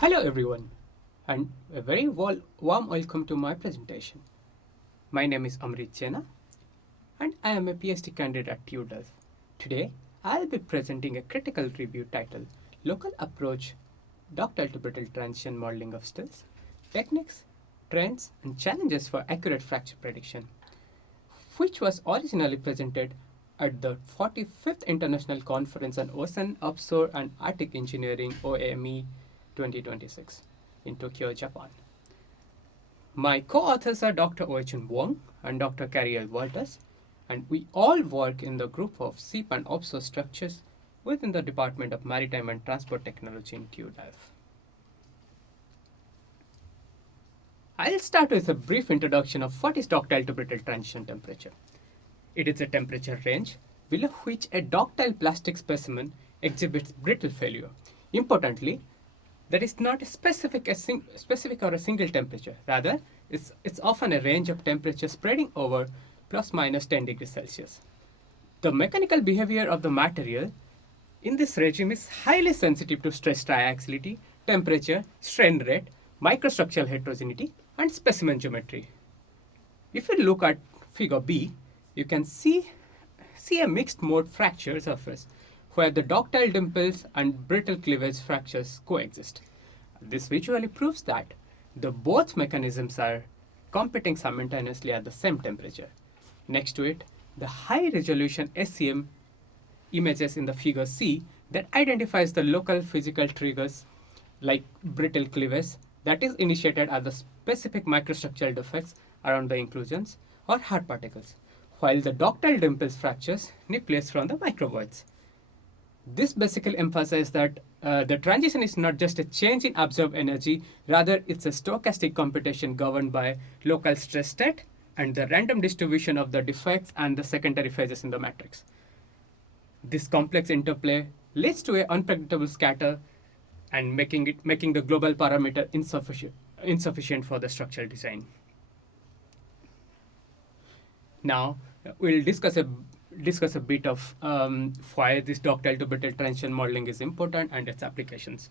Hello everyone, and a very warm welcome to my presentation. My name is Amrit Jena, and I am a PhD candidate at TU Delft. Today, I'll be presenting a critical review titled Local Approach, Ductile to Brittle Transition Modeling of Stills, Techniques, Trends, and Challenges for Accurate Fracture Prediction, which was originally presented at the 45th International Conference on Ocean, Offshore and Arctic Engineering OMAE 2026 in Tokyo, Japan. My co-authors are Dr. Oichun Wong and Dr. Cariel Walters, and we all work in the group of SEEP and offshore structures within the Department of Maritime and Transport Technology in TU Delft. I'll start with a brief introduction of what is ductile to brittle transition temperature. It is a temperature range below which a ductile plastic specimen exhibits brittle failure. Importantly, there is not a specific or a single temperature. Rather, it's often a range of temperatures spreading over plus minus 10 degrees Celsius. The mechanical behavior of the material in this regime is highly sensitive to stress triaxility, temperature, strain rate, microstructural heterogeneity, and specimen geometry. If you look at figure B, you can see a mixed mode fracture surface where the ductile dimples and brittle cleavage fractures coexist. This visually proves that the both mechanisms are competing simultaneously at the same temperature. Next to it, the high resolution SEM images in the figure C that identifies the local physical triggers like brittle cleavage that is initiated at the specific microstructural defects around the inclusions or hard particles, while the ductile dimples fractures nucleus from the microvoids. This basically emphasizes that the transition is not just a change in absorbed energy, rather it's a stochastic computation governed by local stress state and the random distribution of the defects and the secondary phases in the matrix. This complex interplay leads to an unpredictable scatter and making the global parameter insufficient for the structural design. Now we'll discuss a bit of why this ductile to brittle transition modeling is important and its applications.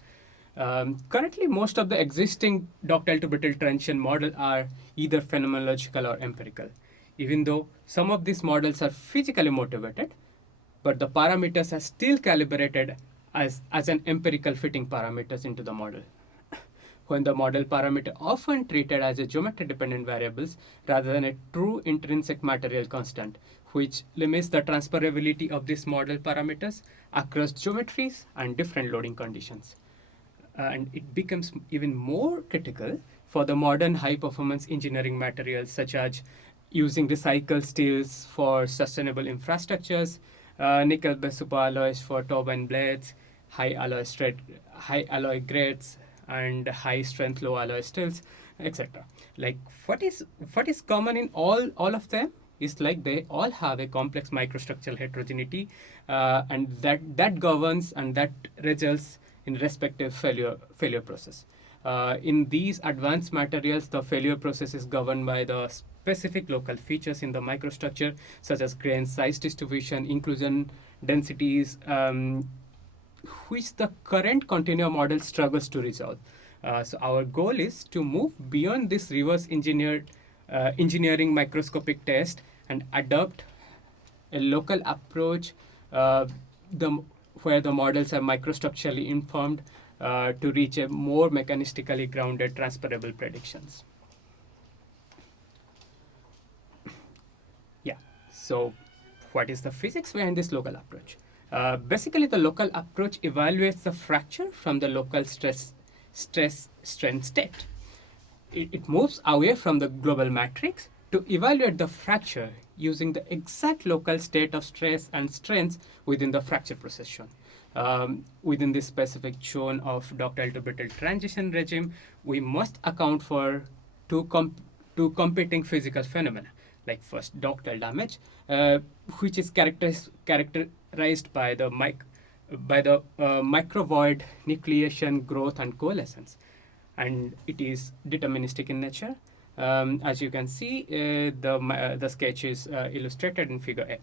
Currently, most of the existing ductile to brittle transition models are either phenomenological or empirical. Even though some of these models are physically motivated, but the parameters are still calibrated as an empirical fitting parameters into the model. When the model parameter often treated as a geometry dependent variables rather than a true intrinsic material constant, which limits the transferability of these model parameters across geometries and different loading conditions. And it becomes even more critical for the modern high performance engineering materials such as using recycled steels for sustainable infrastructures, nickel-based superalloys for turbine blades, high alloy grades, and high strength low alloy steels, etc. Like what is common in all of them is like they all have a complex microstructural heterogeneity, and that governs and that results in respective failure process. In these advanced materials, the failure process is governed by the specific local features in the microstructure, such as grain size distribution, inclusion densities, which the current continuum model struggles to resolve. So our goal is to move beyond this reverse engineering microscopic test and adopt a local approach where the models are microstructurally informed to reach a more mechanistically grounded transferable predictions. Yeah, so what is the physics behind this local approach? Basically, the local approach evaluates the fracture from the local stress-strain state. It moves away from the global matrix to evaluate the fracture using the exact local state of stress and strains within the fracture procession. Within this specific zone of ductile to brittle transition regime, we must account for two competing physical phenomena. Like first, ductile damage, which is characterized by the microvoid nucleation, growth, and coalescence, and it is deterministic in nature. As you can see, the sketch is illustrated in figure A.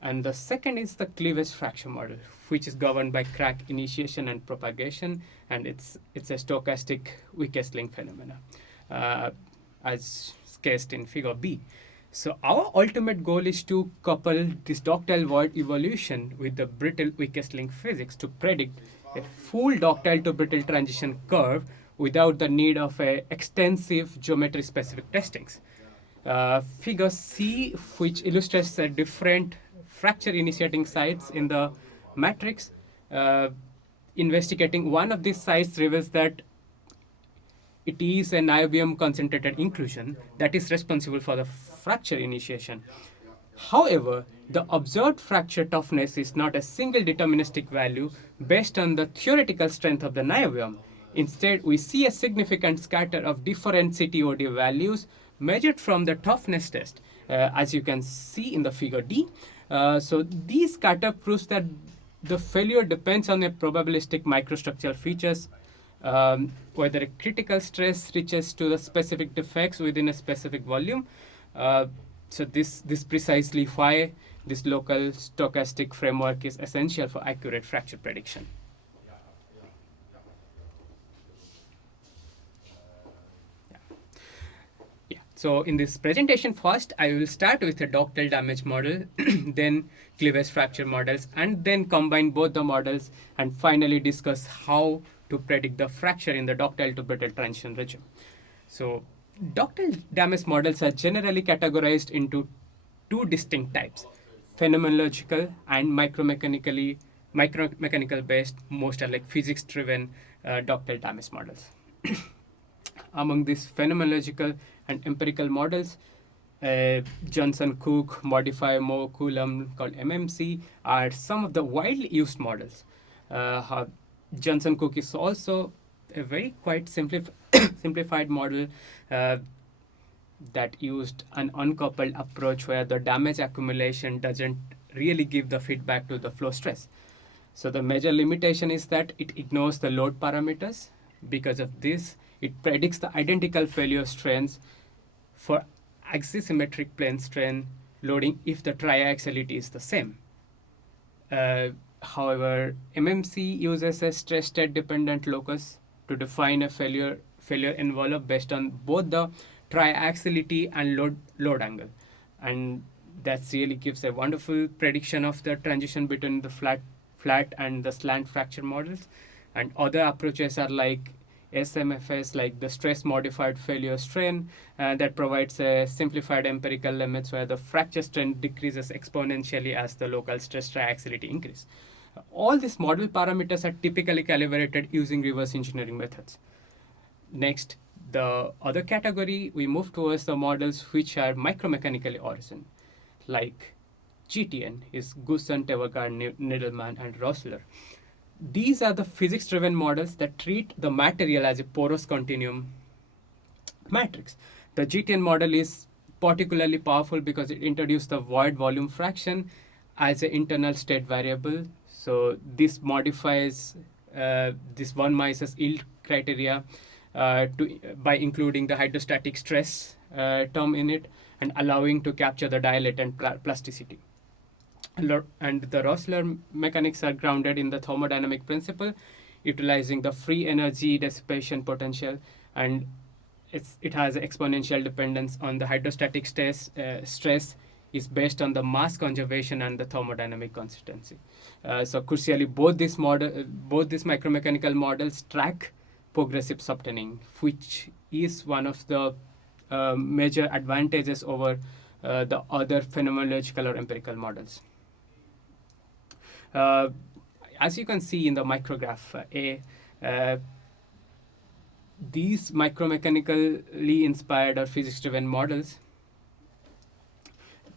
And the second is the cleavage fracture model, which is governed by crack initiation and propagation, and it's a stochastic weakest link phenomena, uh, as sketched in figure B. So our ultimate goal is to couple this ductile void evolution with the brittle weakest link physics to predict a full ductile to brittle transition curve without the need of a extensive geometry specific testings. Figure C, which illustrates the different fracture initiating sites in the matrix. Investigating one of these sites reveals that it is a niobium concentrated inclusion that is responsible for the fracture initiation. However, the observed fracture toughness is not a single deterministic value based on the theoretical strength of the niobium. Instead, we see a significant scatter of different CTOD values measured from the toughness test, as you can see in the figure D. So these scatter proves that the failure depends on a probabilistic microstructural features, whether a critical stress reaches to the specific defects within a specific volume. So this precisely why this local stochastic framework is essential for accurate fracture prediction. So in this presentation, first I will start with a ductile damage model, then cleavage fracture models, and then combine both the models and finally discuss how to predict the fracture in the ductile to brittle transition region. So ductile damage models are generally categorized into two distinct types, phenomenological and micromechanical based, most are like physics driven ductile damage models. Among these phenomenological and empirical models, Johnson-Cook modifier Mo Coulomb called MMC are some of the widely used models. Johnson-Cook is also a very quite simplified model that used an uncoupled approach where the damage accumulation doesn't really give the feedback to the flow stress. So the major limitation is that it ignores the load parameters. Because of this, it predicts the identical failure strains for axisymmetric plane strain loading if the triaxiality is the same. However, MMC uses a stress state dependent locus to define a failure envelope based on both the triaxiality and load angle, and that really gives a wonderful prediction of the transition between the flat and the slant fracture models. And other approaches are like SMFS, like the stress modified failure strain, that provides a simplified empirical limits where the fracture strength decreases exponentially as the local stress triaxiality increase. All these model parameters are typically calibrated using reverse engineering methods. Next, the other category, we move towards the models which are micromechanically origin, like GTN is Gussen, Tevergaard, Needleman, and Rossler. These are the physics-driven models that treat the material as a porous continuum matrix. The GTN model is particularly powerful because it introduced the void volume fraction as an internal state variable. So this modifies this von Mises yield criteria by including the hydrostatic stress term in it and allowing to capture the dilatant plasticity. And the Rossler mechanics are grounded in the thermodynamic principle, utilizing the free energy dissipation potential, and it has exponential dependence on the hydrostatic stress is based on the mass conservation and the thermodynamic consistency. So crucially, both these micromechanical models track progressive subtending, which is one of the major advantages over the other phenomenological or empirical models. As you can see in the micrograph A, these micromechanically inspired or physics-driven models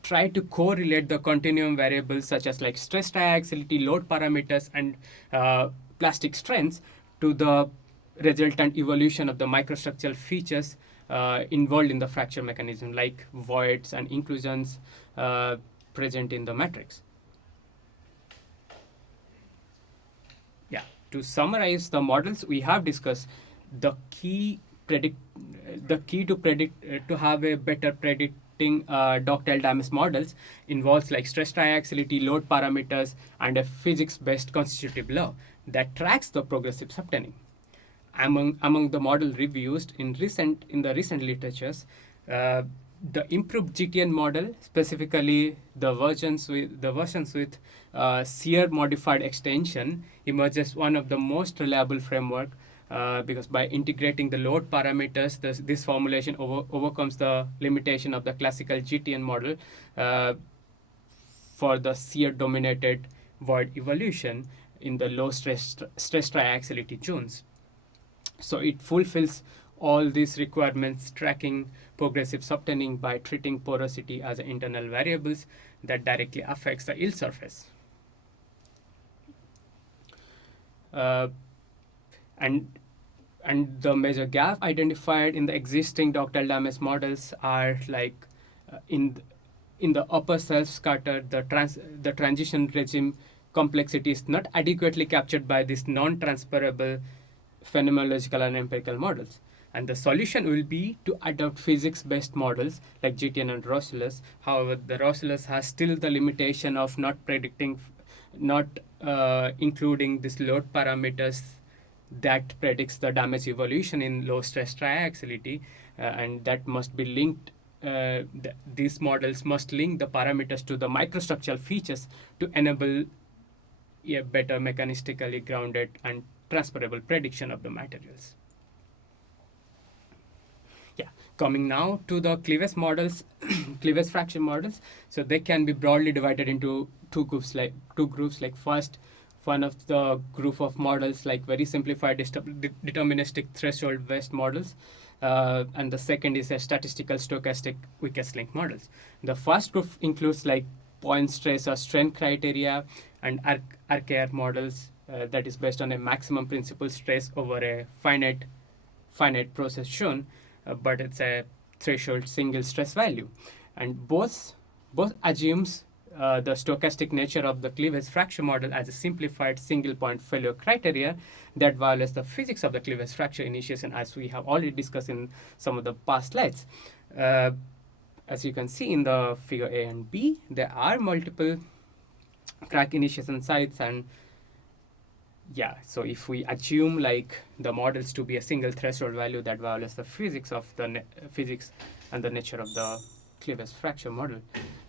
try to correlate the continuum variables such as like stress triaxiality, load parameters, and plastic strengths to the resultant evolution of the microstructural features involved in the fracture mechanism, like voids and inclusions present in the matrix. Yeah, to summarize the models we have discussed, the key to have a better predictive predicting ductile damage models involves like stress triaxiality, load parameters, and a physics-based constitutive law that tracks the progressive subtending. Among the model reviews in the recent literatures, the improved GTN model, specifically the versions with shear modified extension, emerges one of the most reliable framework because by integrating the load parameters, this formulation overcomes the limitation of the classical GTN model for the shear dominated void evolution in the low stress triaxiality zones. So it fulfills all these requirements, tracking progressive subtending by treating porosity as internal variables that directly affects the yield surface. And the major gap identified in the existing ductile damage models are like in the upper self-scatter, the transition regime complexity is not adequately captured by these non-transferable phenomenological and empirical models. And the solution will be to adopt physics-based models like GTN and Rossellus. However, the Rossellus has still the limitation of not including these load parameters that predicts the damage evolution in low stress triaxiality, and that must be linked. These models must link the parameters to the microstructural features to enable a better mechanistically grounded and transferable prediction of the materials. Yeah, coming now to the cleavage models, cleavage fraction models. So they can be broadly divided into two groups. Like first, one of the group of models like very simplified deterministic threshold based models, and the second is a statistical stochastic weakest link models. The first group includes like point stress or strain criteria and RKR models that is based on a maximum principal stress over a finite process shown, but it's a threshold single stress value, and both assumes the stochastic nature of the cleavage fracture model as a simplified single point failure criteria that violates the physics of the cleavage fracture initiation, as we have already discussed in some of the past slides. As you can see in the figure A and B, there are multiple crack initiation sites, and yeah, so if we assume like the models to be a single threshold value, that violates the physics of the physics and the nature of the cleavage fracture model.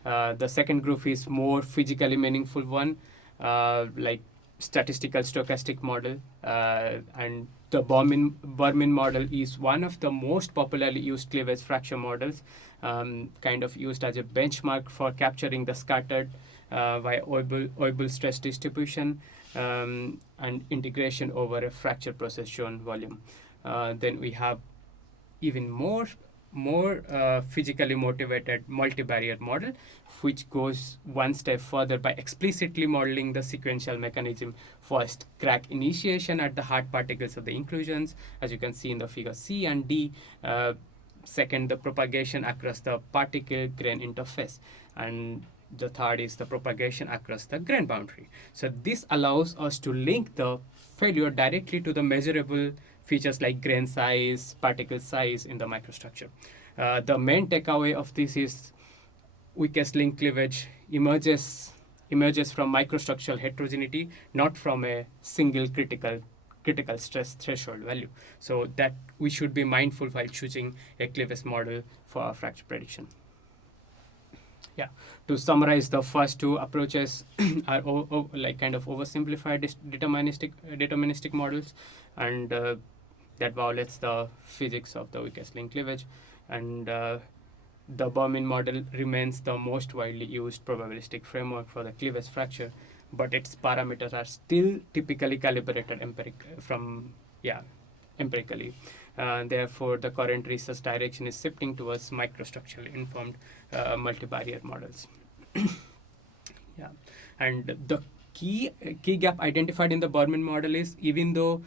The second group is more physically meaningful one, like statistical stochastic model, and the Bermin model is one of the most popularly used cleavage fracture models, kind of used as a benchmark for capturing the scattered by Oibel stress distribution and integration over a fracture process shown volume. Then we have even more physically motivated multivariate model, which goes one step further by explicitly modeling the sequential mechanism. First, crack initiation at the hard particles of the inclusions, as you can see in the figure C and D. Second, the propagation across the particle grain interface, and the third is the propagation across the grain boundary. So this allows us to link the failure directly to the measurable features like grain size, particle size in the microstructure. The main takeaway of this is weakest link cleavage emerges from microstructural heterogeneity, not from a single critical stress threshold value. So that we should be mindful while choosing a cleavage model for our fracture prediction. Yeah, to summarize, the first two approaches are like kind of oversimplified deterministic models, and that violates the physics of the weakest link cleavage, and the Bermin model remains the most widely used probabilistic framework for the cleavage fracture, but its parameters are still typically calibrated empirically. Therefore, the current research direction is shifting towards microstructurally informed multivariate models. Yeah, and the key gap identified in the Bermin model is, even though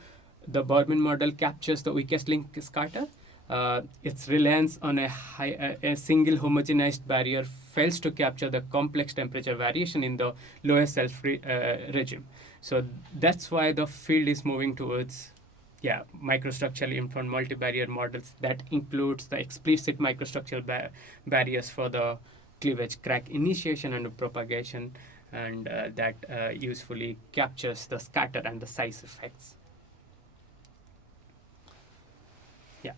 the Bermin model captures the weakest link scatter, its reliance on a single homogenized barrier fails to capture the complex temperature variation in the lower self regime. So that's why the field is moving towards microstructurally informed multivariate models that includes the explicit microstructural barriers for the cleavage crack initiation and propagation, and that usefully captures the scatter and the size effects. Yeah.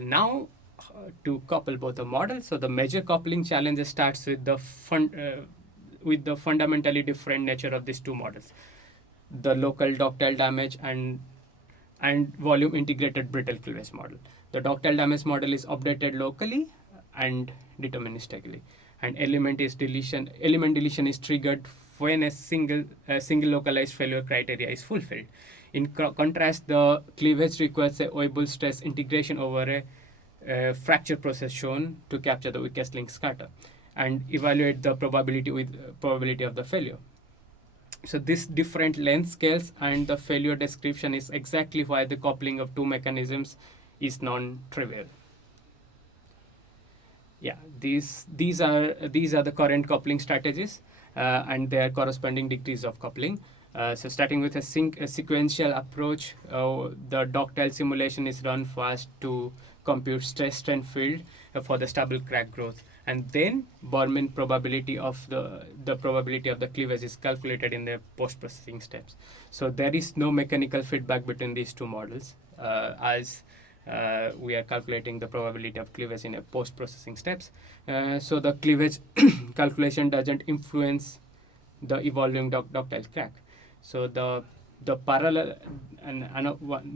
Now, to couple both the models, so the major coupling challenge starts with the fundamentally different nature of these two models, the local ductile damage and volume integrated brittle cleavage model. The ductile damage model is updated locally and deterministically, and element deletion is triggered when a single localized failure criteria is fulfilled. In contrast, the cleavage requires a Weibull stress integration over a fracture process shown to capture the weakest link scatter and evaluate the probability of the failure. So this different length scales and the failure description is exactly why the coupling of two mechanisms is non-trivial. Yeah, these are the current coupling strategies and their corresponding degrees of coupling. So starting with a sequential approach, the ductile simulation is run first to compute stress strain field for the stable crack growth, and then Borman probability of the probability of the cleavage is calculated in the post-processing steps. So there is no mechanical feedback between these two models, as we are calculating the probability of cleavage in a post-processing steps. So the cleavage calculation doesn't influence the evolving ductile crack. So the parallel and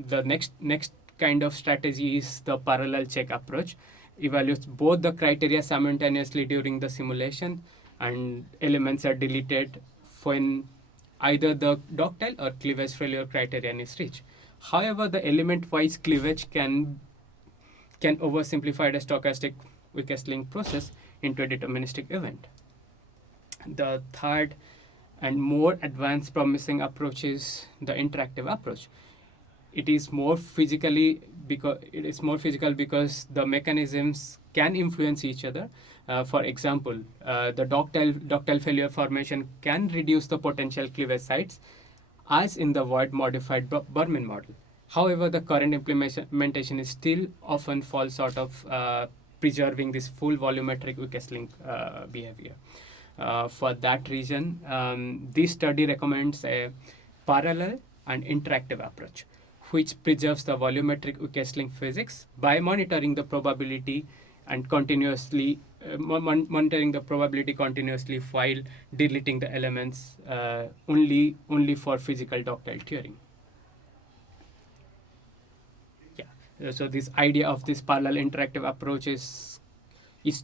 the next kind of strategy is the parallel check approach. Evaluates both the criteria simultaneously during the simulation, and elements are deleted when either the ductile or cleavage failure criterion is reached. However, the element-wise cleavage can oversimplify the stochastic weakest link process into a deterministic event. The third and more advanced promising approach is the interactive approach. It is more physical because the mechanisms can influence each other. For example, the ductile failure formation can reduce the potential cleavage sites, as in the void modified Borman model. However, the current implementation is still often falls short of preserving this full volumetric weakest link behavior. For that reason, this study recommends a parallel and interactive approach, which preserves the volumetric weakest link physics by monitoring the probability and continuously while deleting the elements only for physical ductile tearing. Yeah. So this idea of this parallel interactive approach is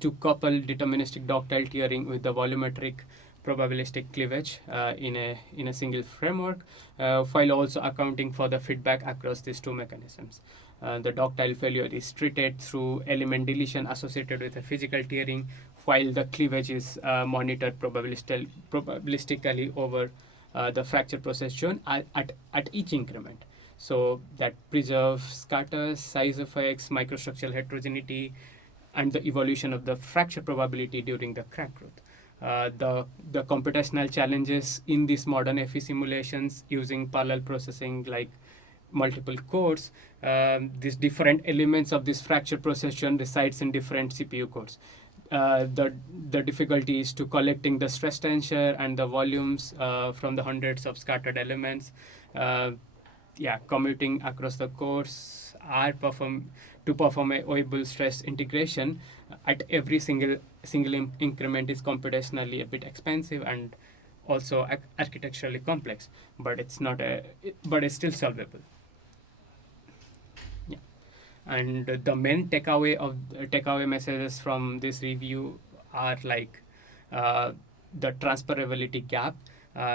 to couple deterministic ductile tearing with the volumetric probabilistic cleavage in a single framework, while also accounting for the feedback across these two mechanisms. The ductile failure is treated through element deletion associated with a physical tearing, while the cleavage is monitored probabilistically over the fracture process shown at each increment. So that preserves scatters, size effects, microstructural heterogeneity, and the evolution of the fracture probability during the crack growth. The computational challenges in these modern FE simulations using parallel processing, like multiple cores, these different elements of this fracture procession resides in different CPU cores. The difficulty is to collecting the stress tensor and the volumes from the hundreds of scattered elements. Commuting across the cores to perform a Weibull stress integration at every single increment is computationally a bit expensive and also architecturally complex, but it's still solvable. Yeah. And the main takeaway messages from this review are like the transferability gap,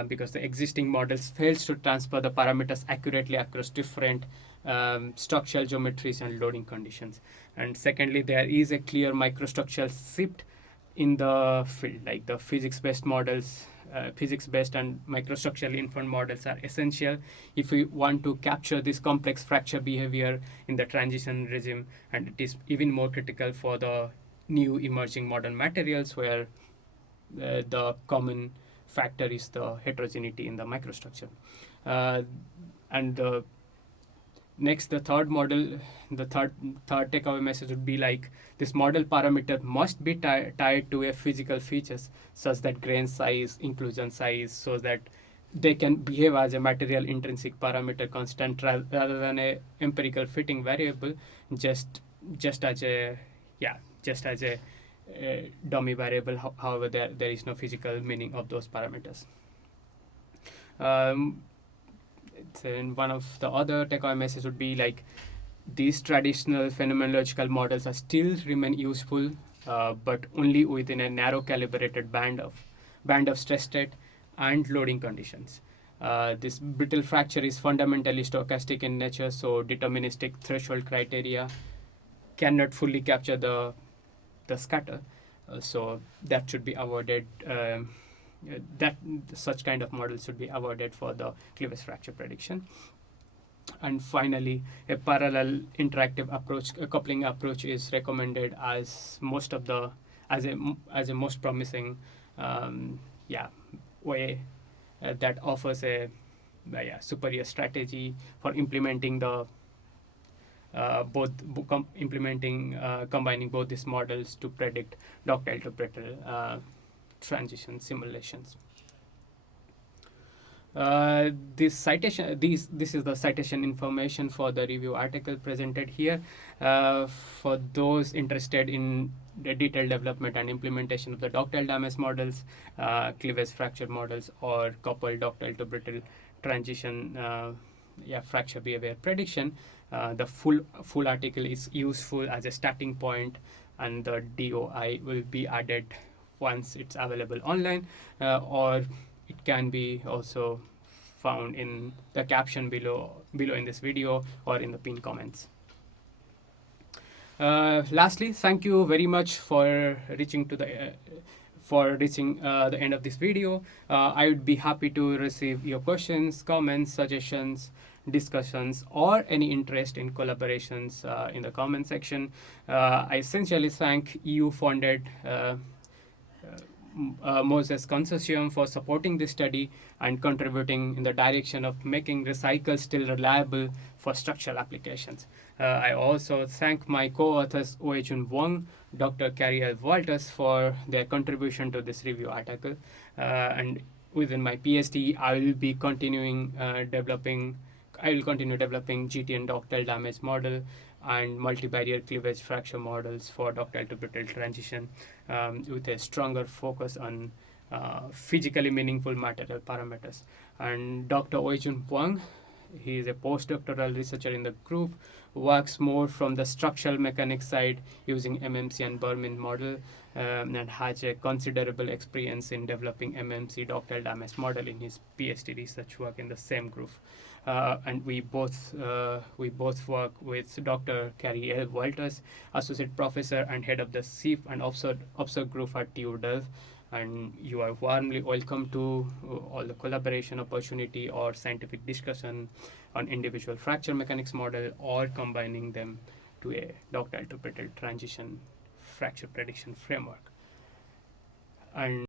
because the existing models fails to transfer the parameters accurately across different structural geometries and loading conditions. And secondly, there is a clear microstructural shift in the field, like the physics-based and microstructurally informed models are essential if we want to capture this complex fracture behavior in the transition regime, and it is even more critical for the new emerging modern materials where the common factor is the heterogeneity in the microstructure. And Next, the third takeaway message would be like this model parameter must be tied to a physical features such that grain size, inclusion size, so that they can behave as a material intrinsic parameter constant rather than a empirical fitting variable, just just as a yeah just as a dummy variable. However, there is no physical meaning of those parameters. Um, and one of the other takeaway messages would be like these traditional phenomenological models are still remain useful, but only within a narrow calibrated band of stress state and loading conditions. This brittle fracture is fundamentally stochastic in nature, so deterministic threshold criteria cannot fully capture the scatter. So that should be avoided. That such kind of models should be avoided for the cleavage fracture prediction. And finally, a parallel interactive approach, a coupling approach, is recommended as a most promising yeah way that offers a superior strategy for implementing the combining both these models to predict ductile to brittle transition simulations. This is the citation information for the review article presented here. For those interested in the detailed development and implementation of the ductile damage models, cleavage fracture models, or coupled ductile to brittle transition fracture behavior prediction, the full article is useful as a starting point, and the DOI will be added once it's available online, or it can be also found in the caption below in this video or in the pinned comments. Lastly, thank you very much for reaching the end of this video. I would be happy to receive your questions, comments, suggestions, discussions, or any interest in collaborations in the comment section. I essentially thank EU-funded Moses Consortium for supporting this study and contributing in the direction of making recycle still reliable for structural applications. I also thank my co-authors Oe-Chun Wang, Dr. Carrie L. Walters for their contribution to this review article. And within my PhD, I will continue developing GTN ductile damage model and multi-barrier cleavage fracture models for ductile to brittle transition, with a stronger focus on physically meaningful material parameters. And Dr. Oe-Chun Wang, he is a postdoctoral researcher in the group, works more from the structural mechanics side using MMC and Bermin model, and has a considerable experience in developing MMC ductile damage model in his PhD research work in the same group. And we both work with Dr. Carrie L. Walters, Associate Professor and Head of the SIP and Observe Group at TU Delft. And you are warmly welcome to all the collaboration opportunity or scientific discussion on individual fracture mechanics model or combining them to a ductile to brittle transition fracture prediction framework. And